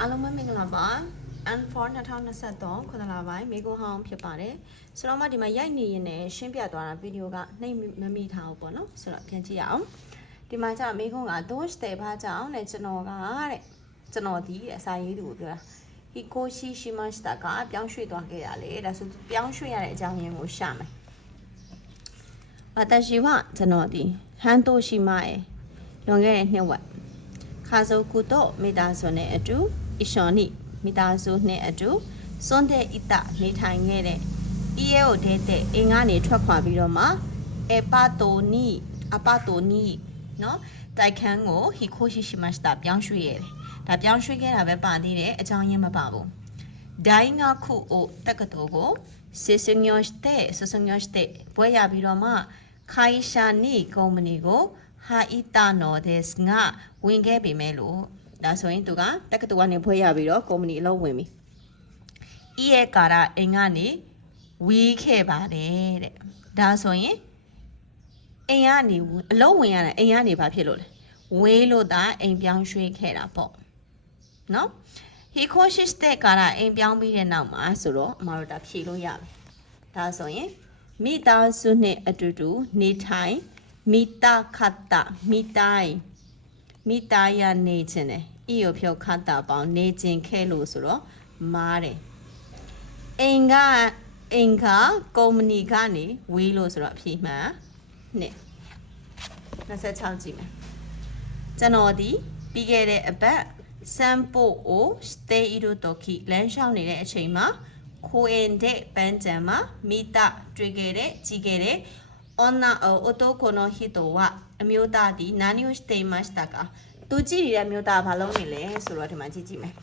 အားလုံးပဲမင်္ဂလာပါ N4 2023ခုနလပိုင်းမေကွန်ဟောင်းဖြစ်ပါတယ်ဆိုတော့မှဒီမှာရိုက်နေရင်လည်းရှင်းပြသွားတာဗီဒီယိုကနှိပ်မမိထားဘူးပေါ့နော်ဆိုတော့ပြန်ကြည့်ရအောင်ဒီမှာကျမေကွန်က Dosh တဲ့ဘာကြောင့်လဲကျွန်တော်ကတဲ့ကျွန်တော်ဒီအစာရေးသူကိုပြောတာ Hikoshi Shimashita ကပြောင်းရွှေ့သွားခဲ့တာလေဒါဆိုပြောင်းရွှေ့ရတဲ့အကြောင်းရင်းကိုရှာမယ်私はကျွန်တော်ဒီဟန်တိုရှိမရဲ့လွန်ခဲ့တဲ့နှစ်ဝက်ခါစုကုတော့မိသားစုနဲ့အတူ အရှော်နိမိသားစုနဲ့အတူစွန်တဲ့အီတနေထိုင်ခဲ့တဲ့ဤရဲကိုဒဲတဲ့အင်ကနေထွက်ခွာပြီးတော့မှအပတိုနီအပတိုနီနော်တိုက်ခန်းကိုဟီခိုရှိရှိမစတာပြောင်းရွှေ့ရတယ်ဒါပြောင်းရွှေ့ခဲ့တာပဲပါသေးတယ်အကြောင်းရင်းမပါဘူးဒိုင်းငါခုအိုတက္ကသိုလ်ကိုဆေစညောစတဲ့ဆဆညောစတဲ့ဘွဲရပြီးတော့မှခိုင်ရှာနီကုမ္ပဏီကိုဟာအီတာနော်ဒက်စ်ငါဝင်ခဲ့ပြီမဲ့လို့ ဒါဆိုရင်သူကတက္ကသိုလ်ကနေဖွဲ့ရပြီးတော့ကုမ္ပဏီအလုပ်ဝင်ပြီ။ဤရဲ့ကာရအိမ်ကနေဝီးခဲ့ပါတယ်တဲ့။ဒါဆိုရင်အိမ်ကနေအလုပ်ဝင်ရတယ်အိမ်ကနေဘာဖြစ်လို့လဲ။ဝေးလို့သာအိမ်ပြောင်းရွှေ့ခဲ့တာပေါ့။နော်။ဟီခိုရှစ်တဲ့ကာရအိမ်ပြောင်းပြီးတဲ့နောက်မှာဆိုတော့အမတို့ဒါဖြေလို့ရပြီ။ဒါဆိုရင်မိသားစုနဲ့အတူတူနေထိုင်မိတာခတ်တာမိတိုင်း မိသားရနေခြင်းတယ်ဤရဖြုတ်ခတ်တာပေါင်းနေခြင်းခဲလို့ဆိုတော့မားတယ်အိမ်ကအင်္ဂါကုမ္ပဏီကနေဝေးလို့ဆိုတော့အဖြေမှန်နှစ်26ကြည့်မယ်ကျွန်တော်ဒီပြီးခဲ့တဲ့အပတ်စမ်ပိုအိုစတေးအီရိုတိုကီလမ်းလျှောက်နေတဲ့အချိန်မှာခိုအင်တဲ့ပန်းချံမှာမိတာတွေ့ခဲ့တဲ့ကြီးခဲ့တဲ့ 女を男の人はမျိုးသားで何をしていましたかသူကြည့်နေတဲ့မျိုးသားကဘာလုပ်နေလဲဆိုတော့ဒီမှာကြည့်ကြည့်မယ်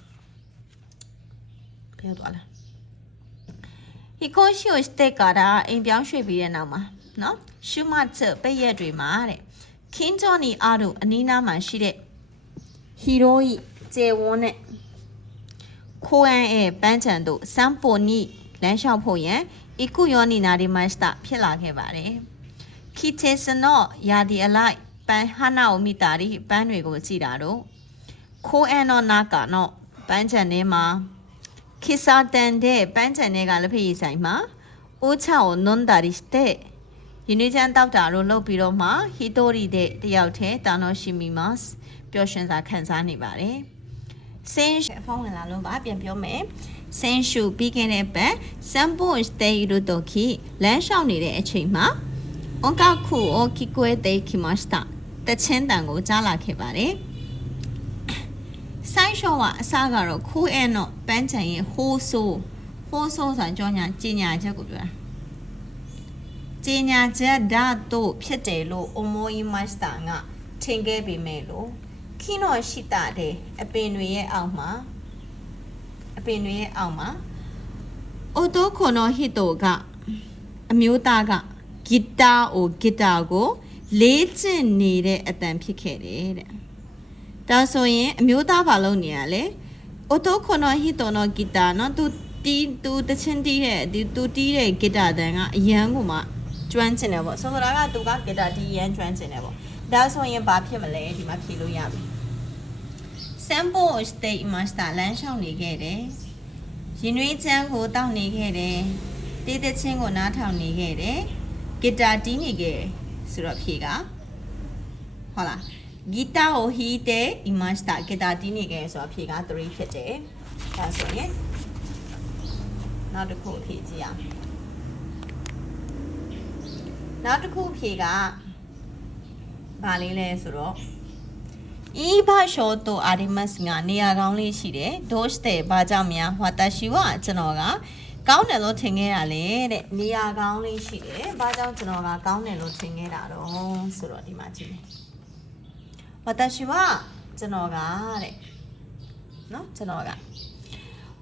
ဖျောက်သွားလား He coach ကိုしてからအိမ်ပြောင်းရွှေ့ပြီးတဲ့နောက်မှာနော် Schumacher ပိတ်ရက်တွေမှာတဲ့ King Johnny အားတို့အနီးနားမှာရှိတဲ့ Hero ဤကျယ်ဝန်းတဲ့ Koan ရဲ့ပန်းချံတို့စံပိုနီလမ်းလျှောက်ဖို့ရန် Ikuyoninarimash ဖြစ်လာခဲ့ပါတယ် ခီချေစနော့ယာဒီအလိုက်ပန်းဟနာအိုမီတာရီပန်းတွေကိုကြည်တာတော့ခိုးအန်နောနာကနော့ပန်းချန်ထဲမှာခိစာတန်တဲ့ပန်းချန်ထဲကလက်ဖက်ရည်ဆိုင်မှာအိုးချောင်းနွန်ဒါရီစတဲ့ယင်းချန်တောက်တာလို့လုပ်ပြီးတော့မှဟီတိုရီတဲ့တယောက်တည်းတာနော်ရှိမီမတ်ပျော်ရွှင်စွာခံစားနေပါတယ်ဆင်းဖုန်းဝင်လာလို့ပါပြန်ပြောမယ်ဆင်းရှူပြီးခဲ့တဲ့ပတ်စမ်ပွန်စတေးရူတိုခီလမ်းလျှောက်နေတဲ့အချိန်မှာ 音楽を聞こえてきましたတချင်းတန်ကိုကြားလာခဲ့ပါတယ်ဆိုင်ရှောကအစားကတော့ခိုးအဲတော့ပန်းချန်ရဲ့ဟိုးဆိုးဟိုးဆိုးဆိုကြောညာကျညာချက်ကိုပြောတာကျညာချက်ဓာတ်တို့ဖြစ်တယ်လို့အမိုးမစတာကထင်ခဲ့ပေမဲ့လို့ခင်းတော့ရှိတာတဲ့အပင်တွေရဲ့အောက်မှာအပင်တွေရဲ့အောက်မှာအိုတိုခိုနိုဟီတိုကအမျိုးသားက ဂီတာအိုဂီတာကိုလေးကျင့်နေတဲ့အတန်ဖြစ်ခဲ့တယ်တဲ့။ဒါဆိုရင်အမျိုးသားဘာလုပ်နေရလဲ။အိုတိုခွန်နော်ဟီတိုနော်ဂီတာနော်သူတီးသူတချင်းတီးတဲ့ဒီသူတီးတဲ့ဂီတာတန်ကအရန်ကိုမှကျွမ်းကျင်တယ်ပေါ့။ဆိုတော့ကသူကဂီတာတီးရန်ကျွမ်းကျင်တယ်ပေါ့။ဒါဆိုရင်ဘာဖြစ်မလဲဒီမှာဖြေလို့ရပြီ။ sample state master လမ်းလျှောက်နေခဲ့တယ်။ရင်နွေးချမ်းကိုတောက်နေခဲ့တယ်။တေးတဲ့ချင်းကိုနားထောင်နေခဲ့တယ်။ ဂီတာတီးနေခဲ့ဆိုတော့ဖြေကဟုတ်လားဂီတာကိုဟီးတဲ့အီမတ်စတာဂီတာတီးနေခဲ့ဆိုတော့ဖြေက3ဖြစ်တယ်ဒါဆိုရင်နောက်တစ်ခုအဖြေကြည့်အောင်နောက်တစ်ခုအဖြေကဘာလေးလဲဆိုတော့ဤဘာရှောတိုအာရီမတ်ကနေရာကောင်းလေးရှိတယ်ဒို့တဲ့ဘာကြောင့်များဟွာတရှိဝကျွန်တော်က ကောင်းတယ်လို့ထင်ခဲ့တာလေတဲ့နေရာကောင်းလေးရှိတယ်ဘာကြောင့်ကျွန်တော်ကကောင်းတယ်လို့ထင်ခဲ့တာတော့ဆိုတော့ဒီမှာကြည့်မယ်ဝတရှိဝကျွန်တော်ကတဲ့နော်ကျွန်တော်က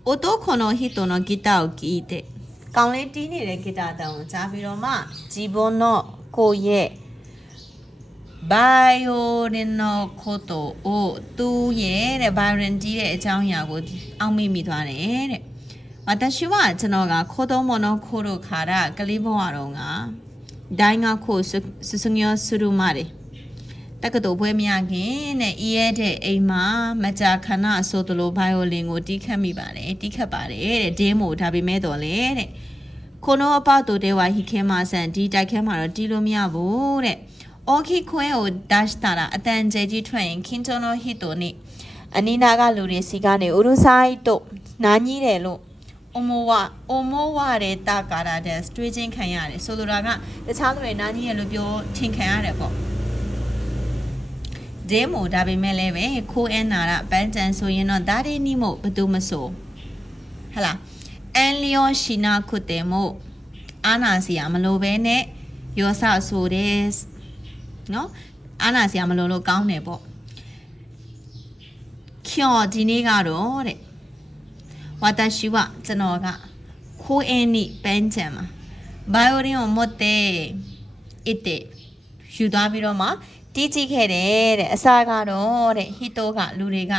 အိုတိုခွန်တော်ဟီတိုနော်ဂီတာကိုကြည့်တဲ့ကောင်းလေးတီးနေတဲ့ဂီတာတောင်ကြားပြီးတော့မှဂျီဘွန်တော့ကိုရဲ့ဘိုင်ယိုရင်နော်ခိုတိုအိုသူရဲ့တဲ့ဘိုင်ရင်တီးတဲ့အကြောင်းအရာကိုအောက်မေ့မိသွားတယ်တဲ့ 私はကျွန်တော်ကခိုးတော်မနောခိုးတို့ခါရကလေးဘဝတုန်းကဒိုင်းငါခိုးစစငောဆူရူမာရီတက္ကသိုလ်ဘွဲမရခင်တဲ့ဤရဲ့တဲ့အိမ်မှာမကြာခဏဆိုသလိုဘိုင်ယိုလင်ကိုတီးခတ်မိပါတယ်တီးခတ်ပါတယ်တဲ့ဒင်းမို့ဒါပေမဲ့တော့လေတဲ့ခုနောအပတိုတဲဝါဟိခဲမဆန်ဒီတိုက်ခဲမှာတော့တီးလို့မရဘူးတဲ့အော်ခိခွဲကိုဒတ်တာတာအတန်ကျဲကြီးထွက်ရင်ခင်းချုံနိုဟီတိုနေအနီနာကလူတွေစီကနေဥရုဆိုင်တို့နားကြီးတယ်လို့ အမိုဝအမိုဝတဲ့တာကာရာတဲ့တွေးချင်းခံရတယ်ဆိုလိုတာကတခြားသူတွေနားကြီးရလို့ပြောထင်ခံရတယ်ပေါ့ဒဲမို့ဒါပေမဲ့လည်းပဲခိုးအန်နာရပန်းချန်ဆိုရင်တော့ဒါတွေနိမို့ဘသူမဆိုဟလာအန်လျောရှိနာခုတဲ့မို့အာနာစီယာမလိုပဲနဲ့ယောဆဆိုတဲ့နော်အာနာစီယာမလိုလို့ကောင်းတယ်ပေါ့ကျော်ဒီနေ့ကတော့တဲ့ ဝါတရှိဝကျွန်တော်ကခိုးအန်နိပန်းချန်မှာဘိုင်ယိုရင်ကိုမတ်တဲ့အစ်တဲ့ယူသွားပြီးတော့မှတီးကြည့်ခဲ့တယ်တဲ့အစားကတော့တဲ့ဟီတိုကလူတွေကဣ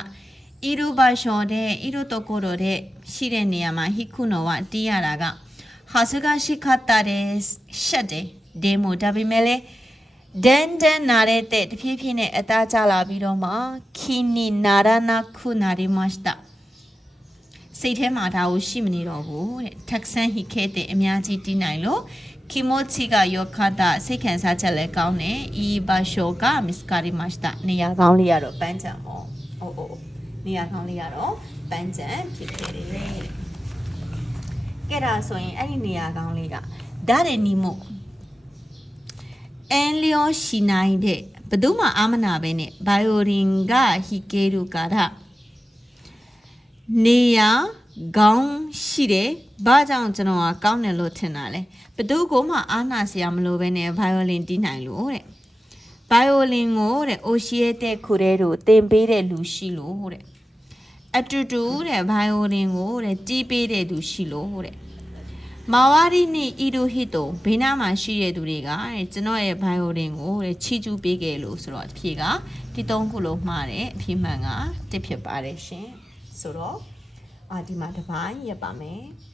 ရူဘာရှော်တဲ့ဣရူတိုကိုရိုတဲ့ရှိတဲ့နေရာမှာဟီခုနောကတီးရတာကဟာစကရှိခတ်တာတဲ့ရှက်တယ်ဒေမိုဒါပေမဲ့လေဒန်ဒန်နာတဲ့တဲ့တဖြည်းဖြည်းနဲ့အသားကျလာပြီးတော့မှခီနီနာရနာခုနာရီမတ်တာ စိတ်ထဲမှာဒါကိုရှိမနေတော့ဘူးတဲ့ထက်ဆန်ဟိခဲတဲ့အများကြီးတီးနိုင်လို့ခီမိုချီကယောခတာစိတ်ခံစားချက်လည်းကောင်းတယ်။ဤဘာရှောကမစ္စကာရီမတ်တာနေရာကောင်းလေးရတော့ပန်းချံပေါ့။ဟုတ်ဟုတ်နေရာကောင်းလေးရတော့ပန်းချံဖြစ်ခဲ့တယ်။ကဲဒါဆိုရင်အဲ့ဒီနေရာကောင်းလေးကဒါရနီမိုအန်လျောရှိနိုင်တဲ့ဘယ်သူမှအာမနာပဲနဲ့ဘိုင်ယိုရင်ကဟီကေရူကာရ နေရာကောင်းရှိတယ်။ဘာကြောင့်ကျွန်တော်ကကောင်းတယ်လို့ထင်တာလဲ။ဘသူကိုမှအားနာစရာမလိုပဲနဲ့ဗိုင်ယိုလင်တီးနိုင်လို့တဲ့။ဗိုင်ယိုလင်ကိုတဲ့အိုရှိရဲ့တဲ့ခုတဲ့တို့တင်ပေးတဲ့လူရှိလို့တဲ့အတူတူတဲ့ဗိုင်ယိုလင်ကိုတဲ့တီးပေးတဲ့သူရှိလို့တဲ့။မာဝါရီနီအီဒိုဟီတိုဘေးနားမှာရှိတဲ့သူတွေကတဲ့ကျွန်တော်ရဲ့ဘိုင်ယိုလင်ကိုတဲ့ချီကျူးပေးခဲ့လို့ဆိုတော့အဖြေကဒီသုံးခုလုံးမှားတယ်အဖြေမှန်ကတစ်ဖြစ်ပါတယ်ရှင်။ ဆိုတော့အာဒီမှာတစ်ပိုင်းရက်ပါမယ်။